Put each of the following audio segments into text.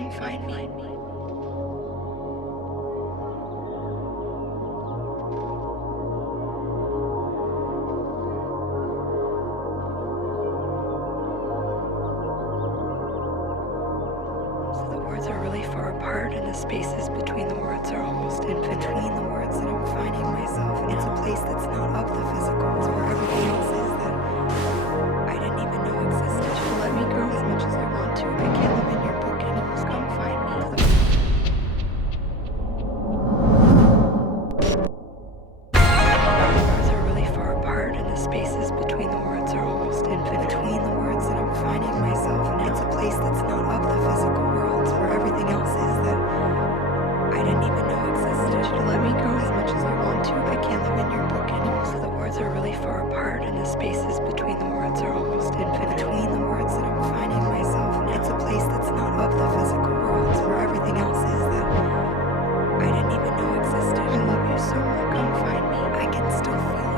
come find me. So the words are really far apart, and the spaces between the words are almost infinite. Between the words that I'm finding myself in, it's a place that's not of the physical. It's where everything else is that I didn't even know existed. You'll let me grow as much as I want to. I can't live in your book anymore. Come find me. The words are really far apart, and the spaces between the words are almost infinite. Between the words that I'm finding myself in, it's a place that's not of the physical world. It's where everything else is that I didn't even know existed. You'll let me grow as much as I want to. I can't live in your book anymore. So the words are really far apart, and the spaces between the words are almost infinite. Between the words that I'm finding myself in, it's a place that's not of the physical world. It's where everything else is that I didn't even know existed. I love you so much. Come find me. I can still feel you.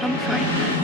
Come find me.